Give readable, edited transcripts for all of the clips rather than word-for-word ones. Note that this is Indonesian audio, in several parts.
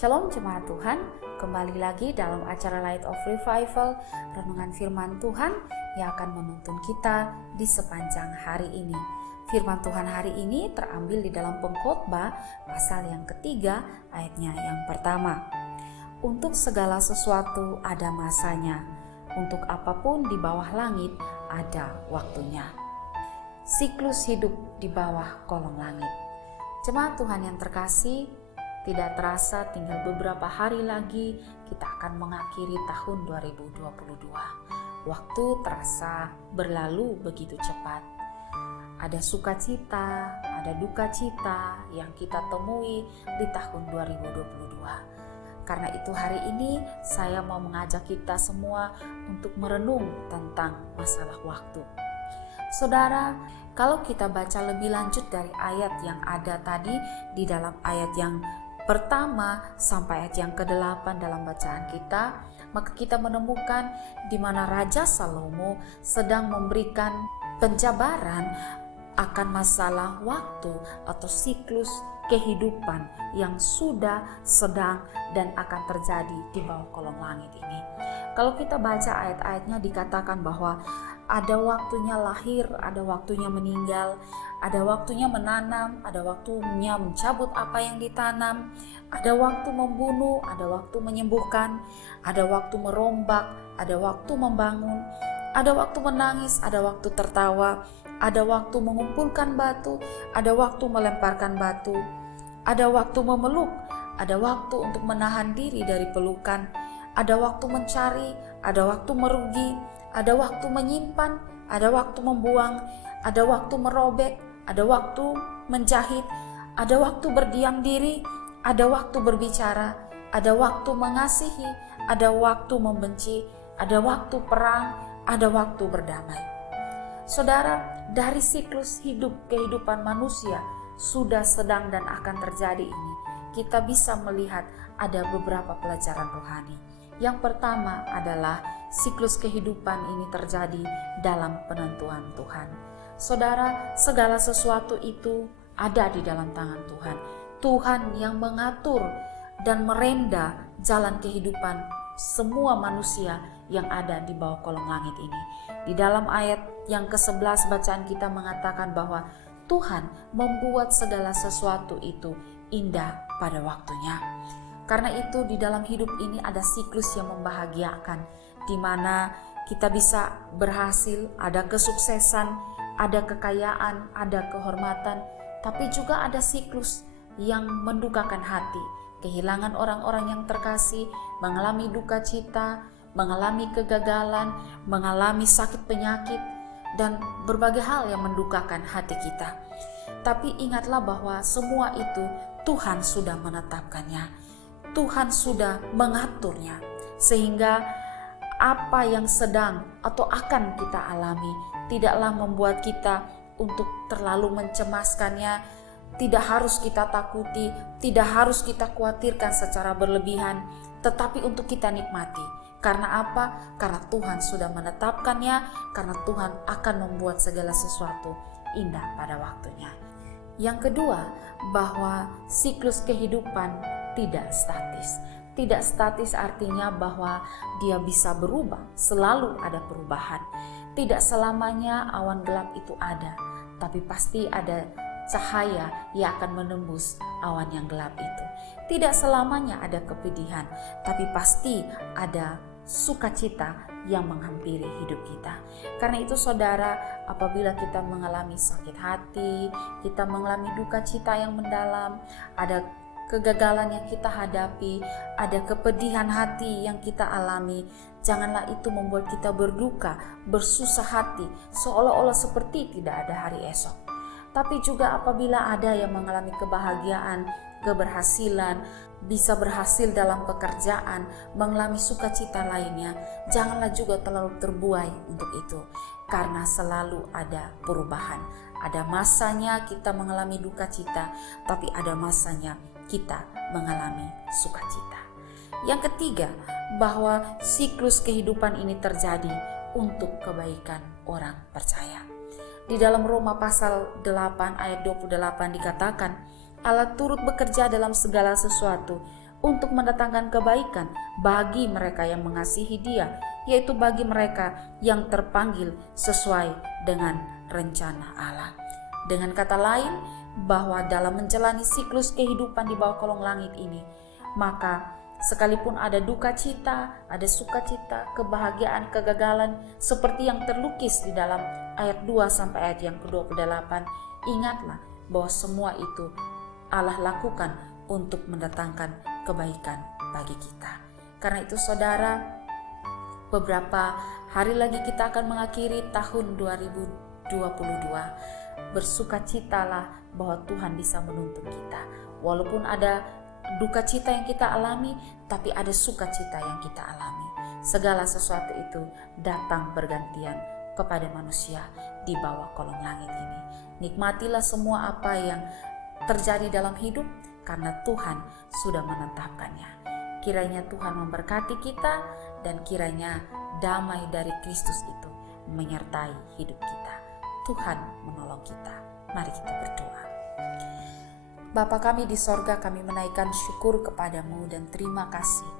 Shalom jemaat Tuhan, kembali lagi dalam acara Light of Revival, renungan firman Tuhan yang akan menuntun kita di sepanjang hari ini. Firman Tuhan hari ini terambil di dalam Pengkhotbah pasal yang ketiga ayatnya yang pertama. Untuk segala sesuatu ada masanya, untuk apapun di bawah langit ada waktunya. Siklus hidup di bawah kolong langit. Jemaat Tuhan yang terkasih, tidak terasa tinggal beberapa hari lagi kita akan mengakhiri tahun 2022. Waktu terasa berlalu begitu cepat. Ada sukacita, ada duka cita yang kita temui di tahun 2022. Karena itu hari ini saya mau mengajak kita semua untuk merenung tentang masalah waktu. Saudara, kalau kita baca lebih lanjut dari ayat yang ada tadi di dalam ayat yang pertama sampai ayat yang ke-8 dalam bacaan kita, maka kita menemukan di mana Raja Salomo sedang memberikan penjabaran akan masalah waktu atau siklus kehidupan yang sudah, sedang, dan akan terjadi di bawah kolong langit ini. Kalau kita baca ayat-ayatnya dikatakan bahwa ada waktunya lahir, ada waktunya meninggal, ada waktunya menanam, ada waktunya mencabut apa yang ditanam, ada waktu membunuh, ada waktu menyembuhkan, ada waktu merombak, ada waktu membangun, ada waktu menangis, ada waktu tertawa, ada waktu mengumpulkan batu, ada waktu melemparkan batu, ada waktu memeluk, ada waktu untuk menahan diri dari pelukan, ada waktu mencari, ada waktu merugi, ada waktu menyimpan, ada waktu membuang, ada waktu merobek, ada waktu menjahit, ada waktu berdiam diri, ada waktu berbicara, ada waktu mengasihi, ada waktu membenci, ada waktu perang, ada waktu berdamai. Saudara, dari siklus hidup kehidupan manusia sudah, sedang, dan akan terjadi ini, kita bisa melihat ada beberapa pelajaran rohani. Yang pertama adalah siklus kehidupan ini terjadi dalam penentuan Tuhan. Saudara, segala sesuatu itu ada di dalam tangan Tuhan. Tuhan yang mengatur dan merenda jalan kehidupan semua manusia yang ada di bawah kolong langit ini. Di dalam ayat yang ke-11 bacaan kita mengatakan bahwa Tuhan membuat segala sesuatu itu indah pada waktunya. Karena itu di dalam hidup ini ada siklus yang membahagiakan, di mana kita bisa berhasil, ada kesuksesan, ada kekayaan, ada kehormatan, tapi juga ada siklus yang mendukakan hati, kehilangan orang-orang yang terkasih, mengalami duka cita, mengalami kegagalan, mengalami sakit penyakit, dan berbagai hal yang mendukakan hati kita. Tapi ingatlah bahwa semua itu Tuhan sudah menetapkannya. Tuhan sudah mengaturnya, sehingga apa yang sedang atau akan kita alami tidaklah membuat kita untuk terlalu mencemaskannya, tidak harus kita takuti, tidak harus kita khawatirkan secara berlebihan, tetapi untuk kita nikmati. Karena apa? Karena Tuhan sudah menetapkannya, karena Tuhan akan membuat segala sesuatu indah pada waktunya. Yang kedua, bahwa siklus kehidupan tidak statis. Tidak statis artinya bahwa dia bisa berubah, selalu ada perubahan. Tidak selamanya awan gelap itu ada, tapi pasti ada cahaya yang akan menembus awan yang gelap itu. Tidak selamanya ada kepedihan, tapi pasti ada sukacita yang menghampiri hidup kita. Karena itu saudara, apabila kita mengalami sakit hati, kita mengalami duka cita yang mendalam, ada kegagalan yang kita hadapi, ada kepedihan hati yang kita alami, janganlah itu membuat kita berduka, bersusah hati, seolah-olah seperti tidak ada hari esok. Tapi juga apabila ada yang mengalami kebahagiaan, keberhasilan, bisa berhasil dalam pekerjaan, mengalami sukacita lainnya, janganlah juga terlalu terbuai untuk itu, karena selalu ada perubahan. Ada masanya kita mengalami duka cita, tapi ada masanya kita mengalami sukacita. Yang ketiga, bahwa siklus kehidupan ini terjadi untuk kebaikan orang percaya. Di dalam Roma pasal 8 ayat 28 dikatakan, Allah turut bekerja dalam segala sesuatu untuk mendatangkan kebaikan bagi mereka yang mengasihi Dia, yaitu bagi mereka yang terpanggil sesuai dengan rencana Allah. Dengan kata lain, bahwa dalam menjalani siklus kehidupan di bawah kolong langit ini, maka sekalipun ada duka cita, ada sukacita, kebahagiaan, kegagalan, seperti yang terlukis di dalam ayat 2 sampai ayat yang ke-28, ingatlah bahwa semua itu Allah lakukan untuk mendatangkan kebaikan bagi kita. Karena itu saudara, beberapa hari lagi kita akan mengakhiri tahun 2022. Bersukacitalah bahwa Tuhan bisa menuntun kita. Walaupun ada duka cita yang kita alami, tapi ada sukacita yang kita alami. Segala sesuatu itu datang bergantian kepada manusia di bawah kolong langit ini. Nikmatilah semua apa yang terjadi dalam hidup karena Tuhan sudah menetapkannya. Kiranya Tuhan memberkati kita dan kiranya damai dari Kristus itu menyertai hidup kita. Tuhan menolong kita. Mari kita berdoa. Bapa kami di sorga, kami menaikkan syukur kepadamu dan terima kasih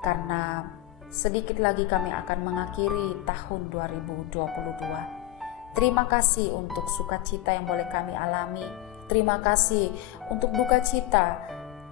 karena sedikit lagi kami akan mengakhiri tahun 2022. Terima kasih untuk sukacita yang boleh kami alami. Terima kasih untuk duka cita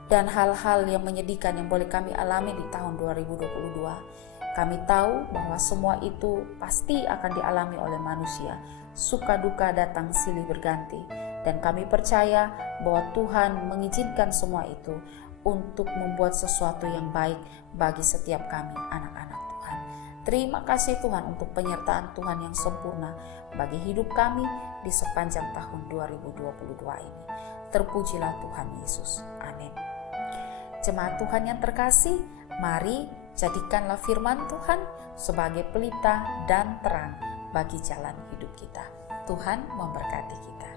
dan hal-hal yang menyedihkan yang boleh kami alami di tahun 2022. Kami tahu bahwa semua itu pasti akan dialami oleh manusia. Suka duka datang silih berganti. Dan kami percaya bahwa Tuhan mengizinkan semua itu untuk membuat sesuatu yang baik bagi setiap kami, anak-anak Tuhan. Terima kasih Tuhan untuk penyertaan Tuhan yang sempurna bagi hidup kami di sepanjang tahun 2022 ini. Terpujilah Tuhan Yesus. Amin. Jemaat Tuhan yang terkasih, mari jadikanlah firman Tuhan sebagai pelita dan terang bagi jalan hidup kita. Tuhan memberkati kita.